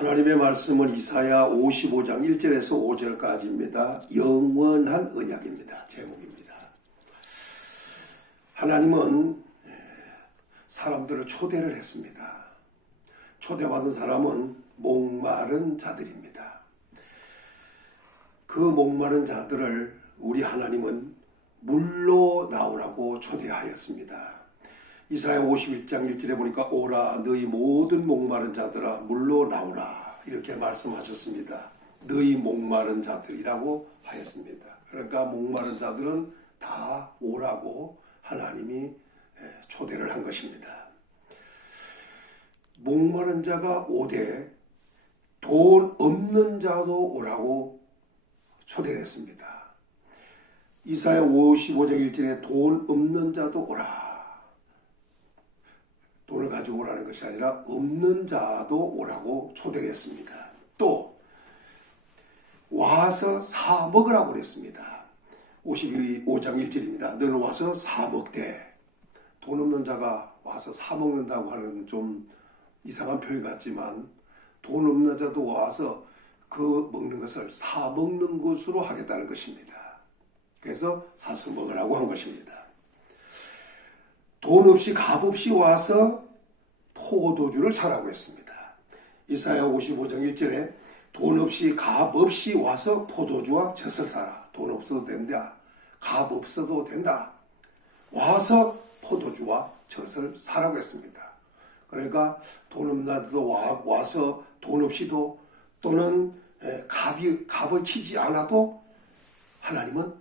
하나님의 말씀은 이사야 55장 1절에서 5절까지입니다. 영원한 언약입니다. 제목입니다. 하나님은 사람들을 초대를 했습니다. 초대받은 사람은 목마른 자들입니다. 그 목마른 자들을 우리 하나님은 물로 나오라고 초대하였습니다. 이사야 51장 1절에 보니까 오라 너희 모든 목마른 자들아 물로 나오라 이렇게 말씀하셨습니다. 너희 목마른 자들이라고 하였습니다. 그러니까 목마른 자들은 다 오라고 하나님이 초대를 한 것입니다. 목마른 자가 오되 돈 없는 자도 오라고 초대를 했습니다. 이사야 55장 1절에 돈 없는 자도 오라. 돈을 가지고 오라는 것이 아니라 없는 자도 오라고 초대를 했습니다. 또 와서 사 먹으라고 그랬습니다. 55장 1절입니다. 너는 와서 사 먹되. 돈 없는 자가 와서 사 먹는다고 하는 좀 이상한 표현 같지만 돈 없는 자도 와서 그 먹는 것을 사 먹는 것으로 하겠다는 것입니다. 그래서 사서 먹으라고 한 것입니다. 돈 없이 값 없이 와서 포도주를 사라고 했습니다. 이사야 55장 1절에 돈 없이 값 없이 와서 포도주와 젖을 사라. 돈 없어도 된다. 값 없어도 된다. 와서 포도주와 젖을 사라고 했습니다. 그러니까 돈 없는 자도 와서 돈 없이도 또는 값을 치지 않아도 하나님은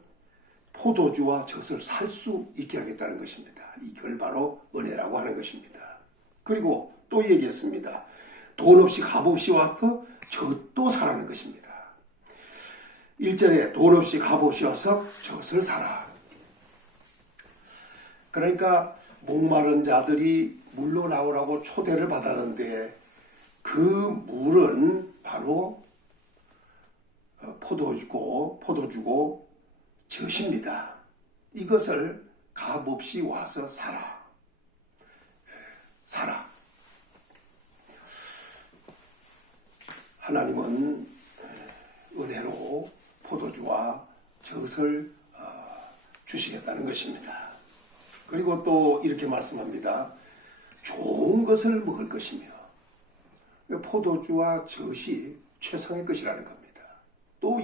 포도주와 젖을 살 수 있게 하겠다는 것입니다. 이걸 바로 은혜라고 하는 것입니다. 그리고 또 얘기했습니다. 돈 없이 값 없이 와서 젖도 사라는 것입니다. 1절에 돈 없이 값 없이 와서 젖을 사라. 그러니까 목마른 자들이 물로 나오라고 초대를 받았는데 그 물은 바로 포도주고 젖입니다. 이것을 값 없이 와서 사라. 하나님은 은혜로 포도주와 젖을 주시겠다는 것입니다. 그리고 또 이렇게 말씀합니다. 좋은 것을 먹을 것이며 포도주와 젖이 최상의 것이라는 겁니다. 또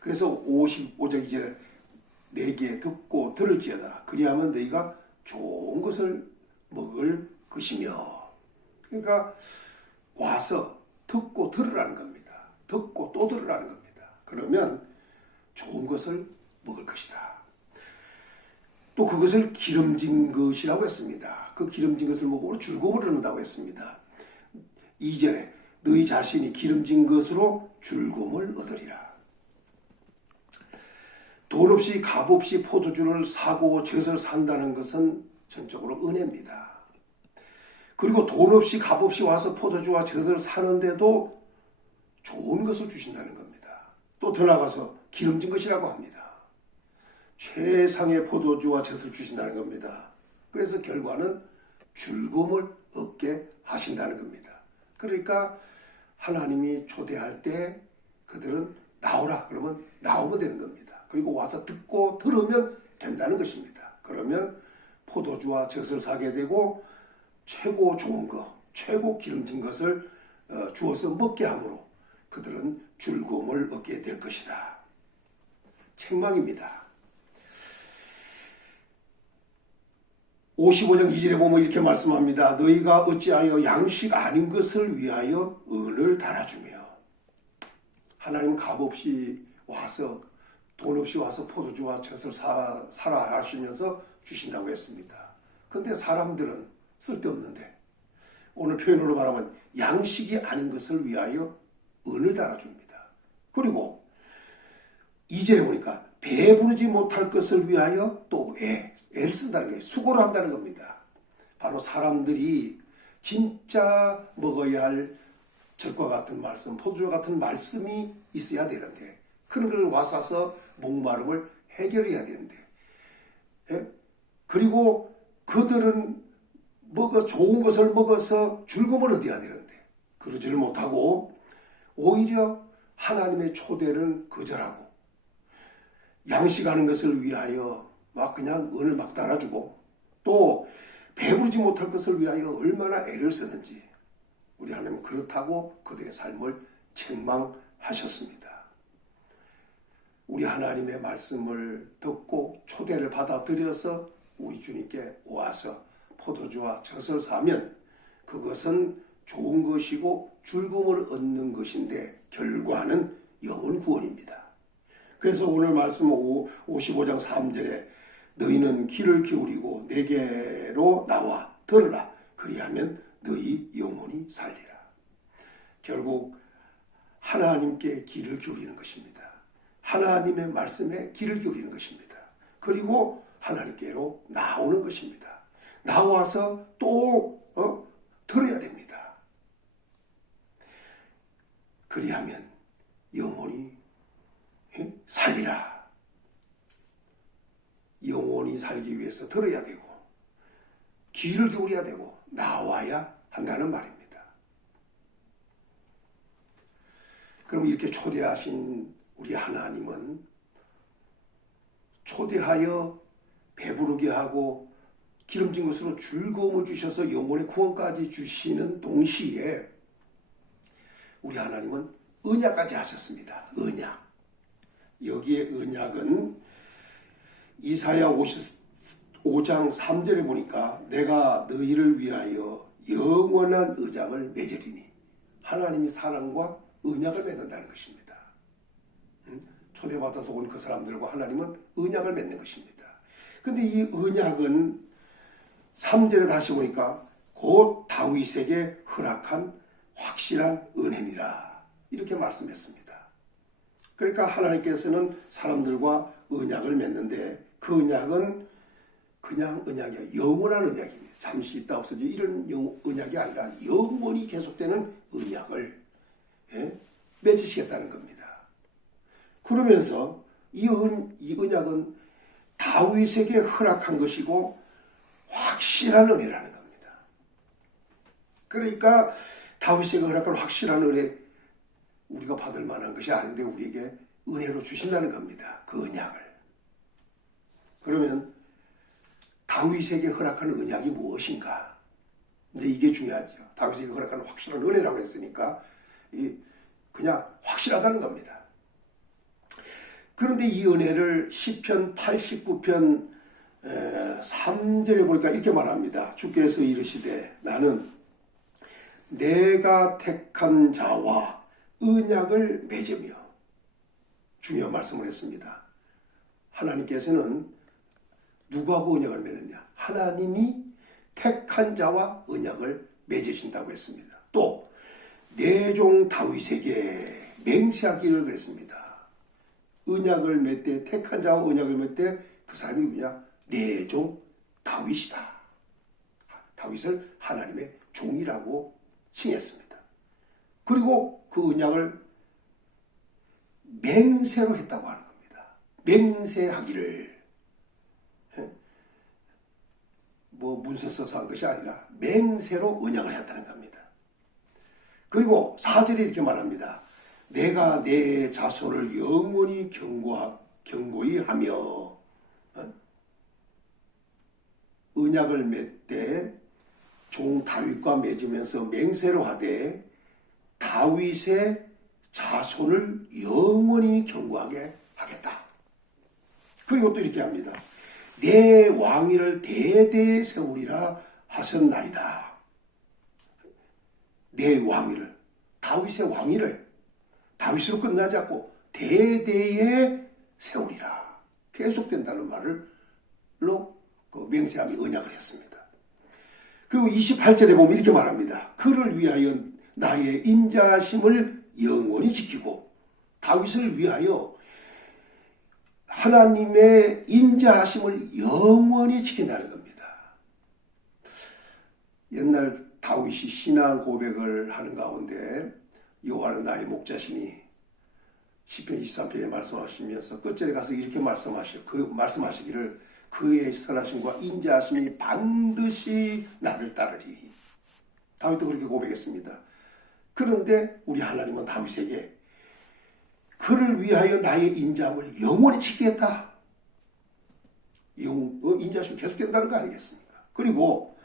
그래서 55장 2절에 내게 듣고 들을지어다. 그리하면 너희가 좋은 것을 먹을 것이며. 그러니까 와서 듣고 들으라는 겁니다. 듣고 또 들으라는 겁니다. 그러면 좋은 것을 먹을 것이다. 또 그것을 기름진 것이라고 했습니다. 그 기름진 것을 먹으므로 즐거움을 얻는다고 했습니다. 2절에 너희 자신이 기름진 것으로 즐거움을 얻으리라. 돈 없이 값 없이 포도주를 사고 젖을 산다는 것은 전적으로 은혜입니다. 그리고 돈 없이 값 없이 와서 포도주와 젖을 사는데도 좋은 것을 주신다는 겁니다. 또 더 나아가서 기름진 것이라고 합니다. 최상의 포도주와 젖을 주신다는 겁니다. 그래서 결과는 즐거움을 얻게 하신다는 겁니다. 그러니까 하나님이 초대할 때 그들은 나오라 그러면 나오면 되는 겁니다. 그리고 와서 듣고 들으면 된다는 것입니다. 그러면 포도주와 젖을 사게 되고 최고 좋은 것, 최고 기름진 것을 주어서 먹게 하므로 그들은 즐거움을 얻게 될 것이다. 책망입니다. 55장 2절에 보면 이렇게 말씀합니다. 너희가 어찌하여 양식 아닌 것을 위하여 은을 달아주며. 하나님 값없이 와서 돈 없이 와서 포도주와 젖을 사라 하시면서 주신다고 했습니다. 그런데 사람들은 쓸데없는데 오늘 표현으로 말하면 양식이 아닌 것을 위하여 은을 달아줍니다. 그리고 2절에 보니까 배부르지 못할 것을 위하여 또 애를 쓴다는 거예요. 수고를 한다는 겁니다. 바로 사람들이 진짜 먹어야 할 젖과 같은 말씀, 포도주와 같은 말씀이 있어야 되는데 그런 걸 와서 목마름을 해결해야 되는데 그리고 그들은 좋은 것을 먹어서 즐거움을 얻어야 되는데 그러지를 못하고 오히려 하나님의 초대를 거절하고 양식하는 것을 위하여 막 그냥 은을 막 따라주고 또 배부르지 못할 것을 위하여 얼마나 애를 쓰는지 우리 하나님은 그렇다고 그들의 삶을 책망하셨습니다. 우리 하나님의 말씀을 듣고 초대를 받아들여서 우리 주님께 와서 포도주와 젖을 사면 그것은 좋은 것이고 즐거움을 얻는 것인데 결과는 영혼 구원입니다. 그래서 오늘 말씀 55장 3절에 너희는 귀를 기울이고 내게로 나와 들으라. 그리하면 너희 영혼이 살리라. 결국 하나님께 귀를 기울이는 것입니다. 하나님의 말씀에 귀를 기울이는 것입니다. 그리고 하나님께로 나오는 것입니다. 나와서 또 들어야 됩니다. 그리하면 영혼이 살리라. 영혼이 살기 위해서 들어야 되고 귀를 기울여야 되고 나와야 한다는 말입니다. 그럼 이렇게 초대하신 우리 하나님은 초대하여 배부르게 하고 기름진 것으로 즐거움을 주셔서 영혼의 구원까지 주시는 동시에 우리 하나님은 언약까지 하셨습니다. 언약. 여기에 언약은 이사야 55장 3절에 보니까 내가 너희를 위하여 영원한 언약을 맺으리니 하나님이 사랑과 언약을 맺는다는 것입니다. 초대받아서 온 그 사람들과 하나님은 언약을 맺는 것입니다. 그런데 이 언약은 3절에 다시 보니까 곧 다윗에게 허락한 확실한 은혜니라 이렇게 말씀했습니다. 그러니까 하나님께서는 사람들과 언약을 맺는데 그 언약은 그냥 언약이야. 영원한 언약입니다. 잠시 있다 없어지 이런 언약이 아니라 영원히 계속되는 언약을 맺으시겠다는 겁니다. 그러면서 이 언약은 다윗에게 허락한 것이고 확실한 은혜라는 겁니다. 그러니까 다윗에게 허락한 확실한 은혜 우리가 받을 만한 것이 아닌데 우리에게 은혜로 주신다는 겁니다. 그 언약을. 그러면 다윗에게 허락한 언약이 무엇인가? 근데 이게 중요하죠. 다윗에게 허락한 확실한 은혜라고 했으니까 그냥 확실하다는 겁니다. 그런데 이 은혜를 시편 89편 3절에 보니까 이렇게 말합니다. 주께서 이르시되 나는 내가 택한 자와 언약을 맺으며 중요한 말씀을 했습니다. 하나님께서는 누구하고 언약을 맺느냐? 하나님이 택한 자와 언약을 맺으신다고 했습니다. 또 내 종 다윗에게 맹세하기를 그랬습니다. 언약을 맺되 택한 자와 언약을 맺되 그 사람이 누구냐? 내 종 다윗이다. 다윗을 하나님의 종이라고 칭했습니다. 그리고 그 언약을 맹세로 했다고 하는 겁니다. 맹세하기를 뭐 문서 써서 한 것이 아니라 맹세로 언약을 했다는 겁니다. 그리고 4절에 이렇게 말합니다. 내가 내 자손을 영원히 경고히 하며 언약을 맺되 종 다윗과 맺으면서 맹세로 하되 다윗의 자손을 영원히 경고하게 하겠다. 그리고 또 이렇게 합니다. 내 왕위를 대대 세우리라 하셨나이다. 내 왕위를, 다윗의 왕위를 다윗으로 끝나지 않고 대대에 세우리라. 계속된다는 말로 맹세하며 언약을 했습니다. 그리고 28절에 보면 이렇게 말합니다. 그를 위하여 나의 인자하심을 영원히 지키고 다윗을 위하여 하나님의 인자하심을 영원히 지킨다는 겁니다. 옛날 다윗이 신앙 고백을 하는 가운데 여호와는 나의 목자시니 시편 23편에 말씀하시면서 끝절에 가서 이렇게 말씀하시기를 그의 선하심과 인자하심이 반드시 나를 따르리. 다윗도 그렇게 고백했습니다. 그런데 우리 하나님은 다윗에게 그를 위하여 나의 인자함을 영원히 지키겠다. 인자심이 계속된다는 거 아니겠습니까? 그리고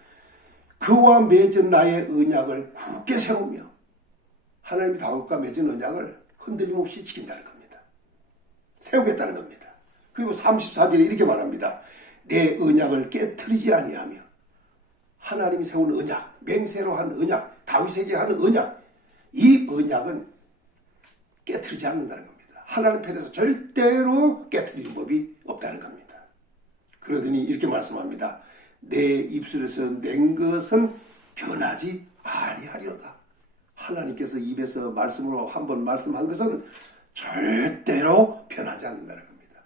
그와 맺은 나의 언약을 굳게 세우며 하나님이 다윗과 맺은 언약을 흔들림 없이 지킨다는 겁니다. 세우겠다는 겁니다. 그리고 34절에 이렇게 말합니다. 내 언약을 깨트리지 아니하며 하나님이 세운 언약, 맹세로 한 언약, 다윗에게 하는 언약, 이 언약은 깨트리지 않는다는 겁니다. 하나님 편에서 절대로 깨트리는 법이 없다는 겁니다. 그러더니 이렇게 말씀합니다. 내 입술에서 낸 것은 변하지 아니하리로다. 하나님께서 입에서 말씀으로 한번 말씀한 것은 절대로 변하지 않는다는 겁니다.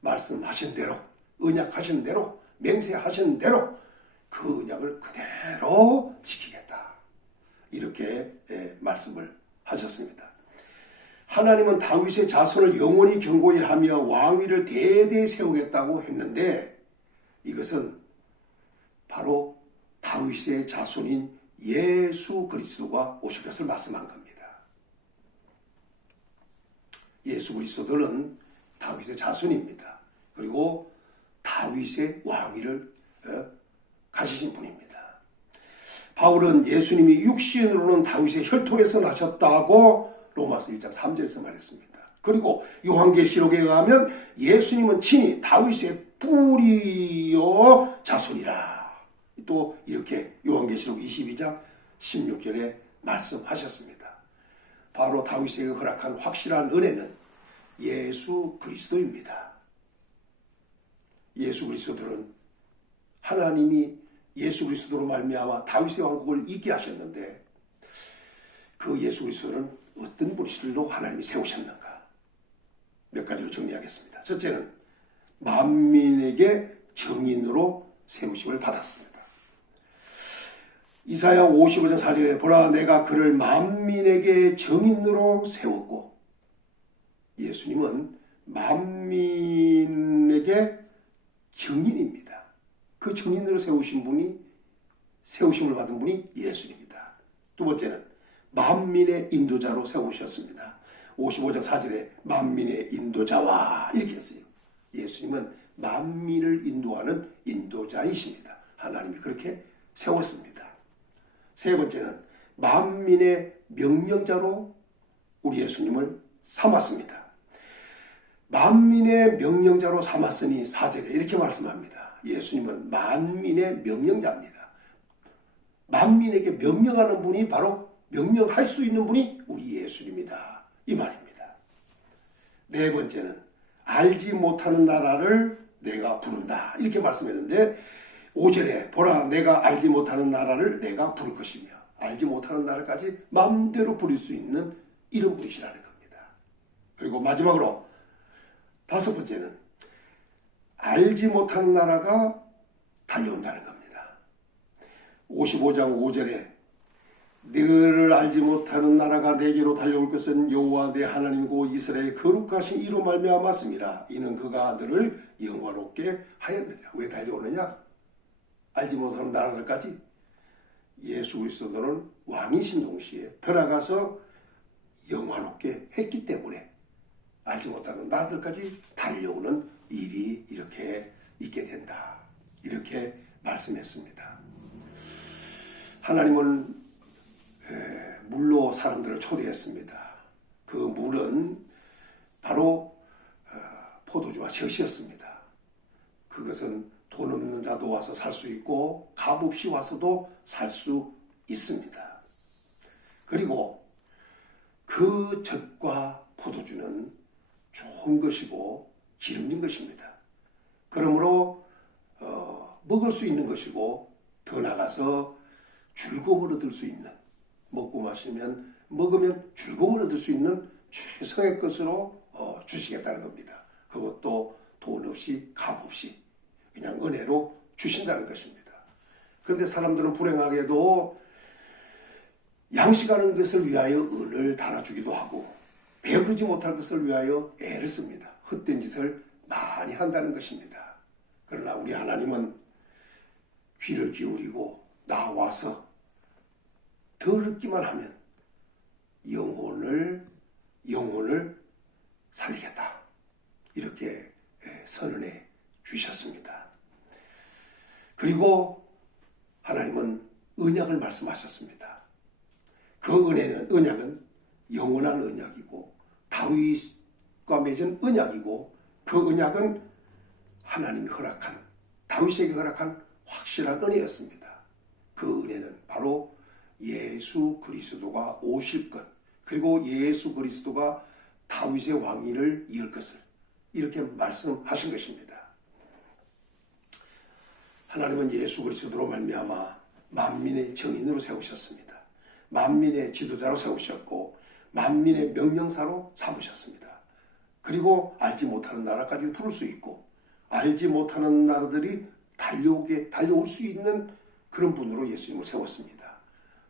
말씀하신 대로, 언약하신 대로, 맹세하신 대로 그 언약을 그대로 지키겠다. 이렇게 말씀을 하셨습니다. 하나님은 다윗의 자손을 영원히 견고히 하며 왕위를 대대히 세우겠다고 했는데 이것은 바로 다윗의 자손인 예수 그리스도가 오실 것을 말씀한 겁니다. 예수 그리스도는 다윗의 자손입니다. 그리고 다윗의 왕위를 가지신 분입니다. 바울은 예수님이 육신으로는 다윗의 혈통에서 나셨다고 로마서 1장 3절에서 말했습니다. 그리고 요한계시록에 의하면 예수님은 친히 다윗의 뿌리요 자손이라. 또 이렇게 요한계시록 22장 16절에 말씀하셨습니다. 바로 다윗에게 허락한 확실한 은혜는 예수 그리스도입니다. 예수 그리스도들은 하나님이 예수 그리스도로 말미암아 다윗의 왕국을 있게 하셨는데 그 예수 그리스도는 어떤 분실로 하나님이 세우셨는가? 몇 가지로 정리하겠습니다. 첫째는 만민에게 정인으로 세우심을 받았습니다. 이사야 55장 4절에 보라 내가 그를 만민에게 정인으로 세웠고 예수님은 만민에게 정인입니다. 그 정인으로 세우심을 받은 분이 예수님입니다. 두 번째는 만민의 인도자로 세우셨습니다. 55장 4절에 만민의 인도자와 이렇게 했어요. 예수님은 만민을 인도하는 인도자이십니다. 하나님이 그렇게 세웠습니다. 세 번째는 만민의 명령자로 우리 예수님을 삼았습니다. 만민의 명령자로 삼았으니 4절에 이렇게 말씀합니다. 예수님은 만민의 명령자입니다. 만민에게 명령하는 분이 바로 명령할 수 있는 분이 우리 예수님이다. 이 말입니다. 네 번째는 알지 못하는 나라를 내가 부른다. 이렇게 말씀했는데 5절에 보라 내가 알지 못하는 나라를 내가 부를 것이며 알지 못하는 나라까지 마음대로 부릴 수 있는 이런 분이시라는 겁니다. 그리고 마지막으로 다섯 번째는 알지 못하는 나라가 달려온다는 겁니다. 55장 5절에 너를 알지 못하는 나라가 내게로 달려올 것은 여호와 내 하나님이고 이스라엘의 거룩하신 이로 말미암았습니다. 이는 그가 너를 영화롭게 하였느니라. 왜 달려오느냐? 알지 못하는 나라들까지 예수 그리스도는 왕이신 동시에 들어가서 영화롭게 했기 때문에 알지 못하는 나라들까지 달려오는 일이 이렇게 있게 된다. 이렇게 말씀했습니다. 하나님은 물로 사람들을 초대했습니다. 그 물은 바로 포도주와 젖이었습니다. 그것은 돈 없는 자도 와서 살 수 있고 값없이 와서도 살 수 있습니다. 그리고 그 젖과 포도주는 좋은 것이고 기름진 것입니다. 그러므로 먹을 수 있는 것이고 더 나아가서 즐거움을 얻을 수 있는 먹으면 즐거움을 얻을 수 있는 최상의 것으로 주시겠다는 겁니다. 그것도 돈 없이 값 없이 그냥 은혜로 주신다는 것입니다. 그런데 사람들은 불행하게도 양식하는 것을 위하여 은을 달아주기도 하고 배부르지 못할 것을 위하여 애를 씁니다. 헛된 짓을 많이 한다는 것입니다. 그러나 우리 하나님은 귀를 기울이고 나와서 더 얻기만 하면 영혼을 살리겠다. 이렇게 선언해 주셨습니다. 그리고 하나님은 언약을 말씀하셨습니다. 그 언약은 영원한 언약이고 다윗과 맺은 언약이고 그 언약은 하나님이 허락한 다윗에게 허락한 확실한 은혜였습니다. 그 은혜는 바로 예수 그리스도가 오실 것 그리고 예수 그리스도가 다윗의 왕위를 이을 것을 이렇게 말씀하신 것입니다. 하나님은 예수 그리스도로 말미암아 만민의 정인으로 세우셨습니다. 만민의 지도자로 세우셨고 만민의 명령사로 삼으셨습니다. 그리고 알지 못하는 나라까지 부를 수 있고 알지 못하는 나라들이 달려올 수 있는 그런 분으로 예수님을 세웠습니다.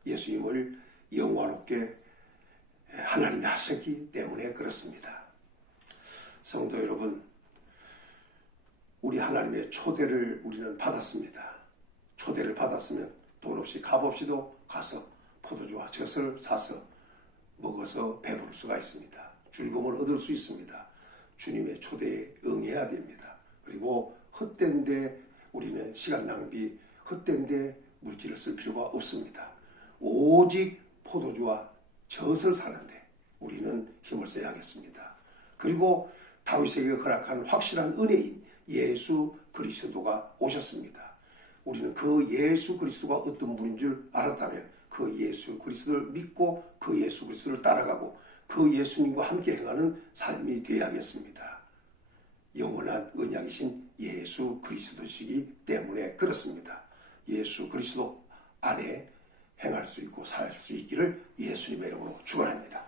예수님을 영화롭게 하나님이 하셨기 때문에 그렇습니다. 성도 여러분, 우리 하나님의 초대를 우리는 받았습니다. 초대를 받았으면 돈 없이 값 없이도 가서 포도주와 젖을 사서 먹어서 배부를 수가 있습니다. 즐거움을 얻을 수 있습니다. 주님의 초대에 응해야 됩니다. 그리고 헛된데 우리는 시간 낭비, 헛된데 물질을 쓸 필요가 없습니다. 오직 포도주와 젖을 사는데 우리는 힘을 써야 하겠습니다. 그리고 다윗에게 허락한 확실한 은혜인 예수 그리스도가 오셨습니다. 우리는 그 예수 그리스도가 어떤 분인 줄 알았다면 그 예수 그리스도를 믿고 그 예수 그리스도를 따라가고 그 예수님과 함께 행하는 삶이 되어야겠습니다. 영원한 언약이신 예수 그리스도시기 때문에 그렇습니다. 예수 그리스도 안에 행할 수 있고 살 수 있기를 예수님의 이름으로 축원합니다.